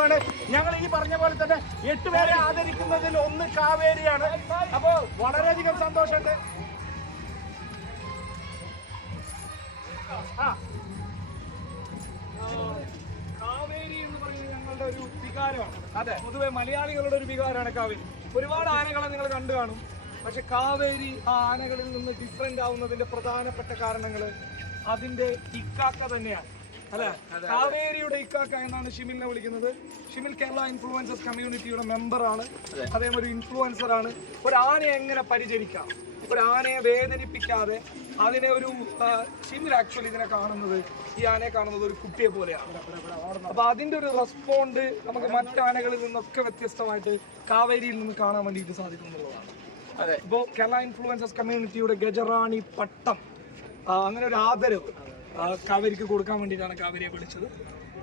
ആണ്. ഞങ്ങൾ ഈ പറഞ്ഞ പോലെ തന്നെ എട്ട് പേരെ ആദരിക്കുന്നതിൽ ഒന്ന് കാവേരിയാണ്. അപ്പോ വളരെയധികം സന്തോഷമുണ്ട്. കാവേരി എന്ന് പറയുന്നത് ഞങ്ങളുടെ ഒരു വികാരമാണ്. അതെ. പൊതുവെ മലയാളികളുടെ ഒരു വികാരമാണ് കാവേരി. ഒരുപാട് ആനകളെ നിങ്ങൾ കണ്ടു കാണും. പക്ഷെ കാവേരി ആ ആനകളിൽ നിന്ന് ഡിഫറെന്റ് ആവുന്നതിന്റെ പ്രധാനപ്പെട്ട കാരണങ്ങൾ അതിന്റെ ഇക്കാക്ക തന്നെയാണ്. അല്ലെ? കാവേരിയുടെ ഇക്കാക്ക എന്നാണ് ഷിമിലിനെ വിളിക്കുന്നത്. ഷിമിൽ കേരള ഇൻഫ്ലുവൻസേഴ്സ് കമ്മ്യൂണിറ്റിയുടെ മെമ്പറാണ് അദ്ദേഹം ഒരു ഇൻഫ്ലുവൻസർ ആണ്. ഒരു ആനയെ എങ്ങനെ പരിചരിക്കാം? ഒരു ആനയെ വേദനിപ്പിക്കാതെ അതിനെ ഒരു ഷിമിൽ ആക്ച്വലി ഇതിനെ കാണുന്നത് ഈ ആനയെ കാണുന്നത് ഒരു കുട്ടിയെ പോലെയാണ്. അപ്പൊ അതിന്റെ ഒരു റെസ്പോണ്ട് നമുക്ക് മറ്റാനകളിൽ നിന്നൊക്കെ വ്യത്യസ്തമായിട്ട് കാവേരിയിൽ നിന്ന് കാണാൻ വേണ്ടിയിട്ട് സാധിക്കുന്നുള്ളതാണ് അതെ. ഇപ്പോൾ കേരള ഇൻഫ്ലുവൻസസ് കമ്മ്യൂണിറ്റിയുടെ ഗജറാണി പട്ടം അങ്ങനെ ഒരു ആദരവ്. കാവേരിക്ക് കൊടുക്കാൻ വേണ്ടിയിട്ടാണ് കാവേരിയെ വിളിച്ചത്.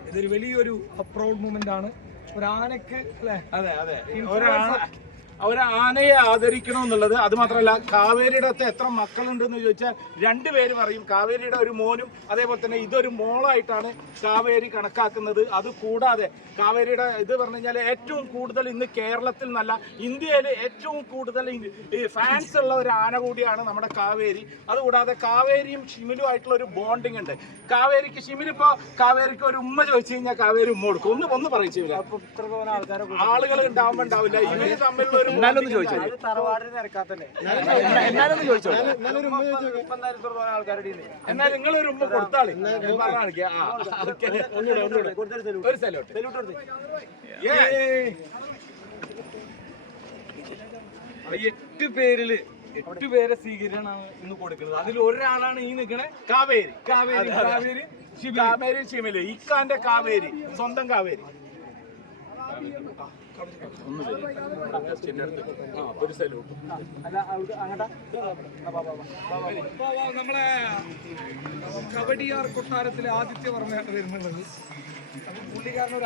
ഇതൊരു വലിയൊരു പ്രൗഡ് മൂമെന്റ് ആണ്. ഒരു ആനക്ക് അല്ലേ? അതെ അതെ. ഒരാ- ഒരു ആനയെ ആദരിക്കണം എന്നുള്ളത് അത് മാത്രമല്ല കാവേരിയുടെ അടുത്ത് എത്ര മക്കളുണ്ടെന്ന് ചോദിച്ചാൽ രണ്ടുപേര് പറയും. കാവേരിയുടെ ഒരു മോനും അതേപോലെ തന്നെ ഇതൊരു മോളായിട്ടാണ് കാവേരി കണക്കാക്കുന്നത്. അത് കൂടാതെ കാവേരിയുടെ ഇത് പറഞ്ഞു കഴിഞ്ഞാൽ ഏറ്റവും കൂടുതൽ ഇന്ന് കേരളത്തിൽ നല്ല ഇന്ത്യയിൽ ഏറ്റവും കൂടുതൽ ഈ- ഫാൻസ് ഉള്ള ഒരു ആന കൂടിയാണ് നമ്മുടെ കാവേരി. അതുകൂടാതെ കാവേരിയും ഷിമിലും ആയിട്ടുള്ള ഒരു ബോണ്ടിങ് ഉണ്ട്. കാവേരിക്ക് ഷിമിലിപ്പോ കാവേരിക്ക് ഒരു ഉമ്മ ചോദിച്ചു കഴിഞ്ഞാൽ കാവേരി ഉമ്മ കൊടുക്കും. ഒന്ന് ഒന്ന് പറയിച്ചില്ല ആളുകൾ ഉണ്ടാവുമ്പോ ഉണ്ടാവില്ല. ഇവർ തമ്മിലുള്ള ഒരു എന്നാലൊന്ന് ചോദിച്ചോ എന്നാലൊന്ന് ചോദിച്ചോ എന്നാൽ നിങ്ങൾ ഒരു ഉമ്മ കൊടുത്താളി. ഒരു സലോട്ട് എട്ട് പേരിൽ എട്ട് പേരെ സ്വീകരണമാണ് ഇന്ന് കൊടുക്കുന്നത്. അതിൽ ഒരാളാണ് ഈ നിൽക്കണേ കാവേരി. കാവേരി കാവേരി കാവേരി ശിമല ഇക്കാന്റെ കാവേരി. സ്വന്തം കാവേരി. ഒരു സലൂട്ട് നമ്മളെ കബഡിയാർ കൊട്ടാരത്തിലെ ആദിത്യ വർമ്മ വരുന്നുള്ളത്. അപ്പൊ പുള്ളിക്കാരനൊരു